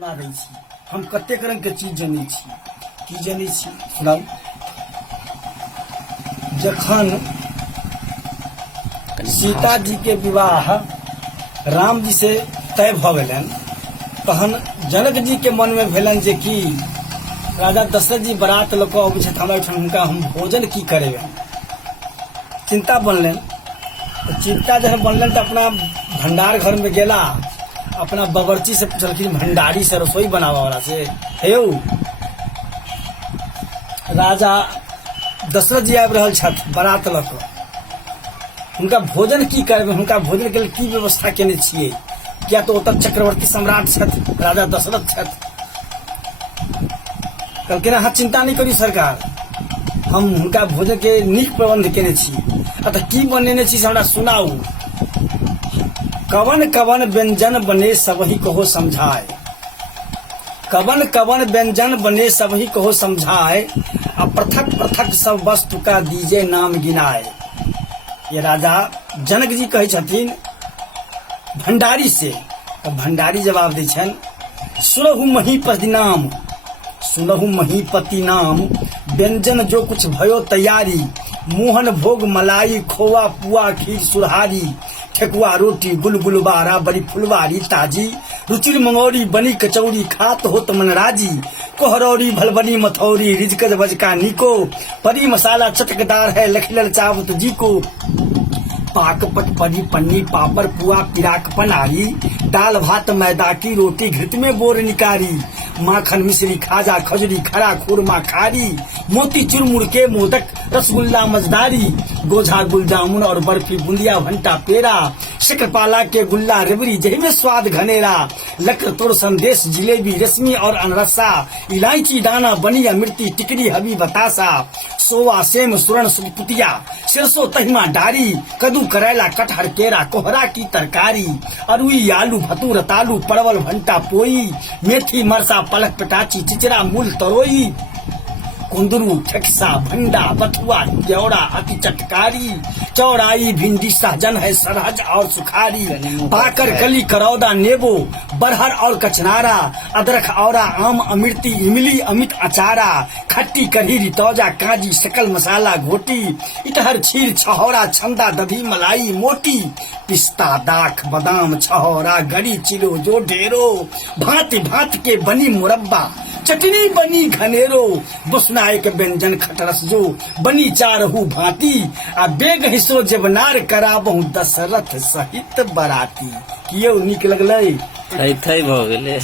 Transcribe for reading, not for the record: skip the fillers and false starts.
सुना दै छी। हम कतेक रंग के चीज जानै छी। की जानै छी सुनाऊ। जखन सीता जी के विवाह राम जी से तय भ गेलनि तहन जनक जी के मन में भेलनि जे कि राजा दशरथ जी बारात लऽ कऽ अबै छथि हमरा ओहिठाम, हुनका हम भोजन की करेबनि। चिंता बनलनि। तो चिंता जब बनलनि तो अपना भंडार घर में गेला, अपना बावर्ची से पूछलखिन, भंडारी से, रसोई बनावा वाला से, हे यौ राजा दशरथ जी आबि रहल छथि बारात लऽ कऽ, हुनका भोजन की करबै, हुनका भोजन के लिए की व्यवस्था केने छियै। किया तो ओतऽ चक्रवर्ती सम्राट छथि, राजा दशरथ छथि। कहलखिन अहाँ चिंता नहीं करी सरकार, हम हुनका भोजन के नीक प्रबंध केने छी। अतः की बनेने छी से हमरा सुनाऊ। कवन कवन व्यंजन बने सबही कहो समझाए, कवन कवन व्यंजन बने सबही कहो समझाए, अब पृथक पृथक सब वस्तु का दीजे नाम गिनाए। ये राजा जनक जी कहे छथिन भंडारी से। तो भंडारी जवाब दै छन, सुनहु महीपति नाम, सुनहु महीपति नाम, व्यंजन जो कुछ भयो तैयारी, मोहन भोग मलाई खोआ पुआ खीर सुरहारी, ठेकुआ रोटी गुलगुल बारा बड़ी फुलवारी ताजी, रुचिर मंगौरी बनी कचौरी खात होत मन राजी, कोहरौरी भलबनी मथौरी रिजकद बजका नीको, परी मसाला चटकदार है लखलल चावत जी को, पाक पट परी पन्नी पापड़ पुआ पिराक पनारी, दाल भात मैदा की रोटी घृत में बोर निकारी, माखन मिश्री खाजा खजूरी खरा खुरमा खारी, मोती चुरमुर के मोदक रसगुल्ला मजदारी, गोझा गुलजामुन और बर्फी बूंदिया भंटा पेड़ा, शक्करपाला के गुल्ला रेवड़ी जही में स्वाद घनेरा, लकर तोड़ संदेश जिलेबी रश्मि और अनरसा, इलायची दाना बनिया मिर्ती टिकरी हबी बतासा, सोवा सेम सुरण सुपुतिया सिरसो तहिमा डारी, कद्दू करेला कटहर केरा कोहरा की तरकारी, अरुई आलू भतूर तालू परवल भंटा पोई, मेथी मरसा पलक पटाची चिचरा मूल तरोई, कुंदरू ठेक्सा भंडा बथुआ केवड़ा अति चटकारी, चौड़ाई भिंडी सहजन है सरहज और सुखारी, पाकर कली करौदा नेबो बरहर और कचनारा, अदरक औरा आम अमृति इमली अमित अचारा, खट्टी कढ़ी रितौजा काजी सकल मसाला घोटी, इटहर क्षीर छहौरा छंदा दधी मलाई मोटी, पिस्ता दाख बादाम छहौरा गरी चिलो जो ढेरो, भांति भांति के बनी मुरब्बा चटनी बनी घनेरो, बसनायक व्यंजन खटरस जो बनी चारहू भांति, आ बेग हिस्सो जेबनार कराबहु दशरथ सहित बराती। कियो नीक लगलै? थई थई भ गेलै।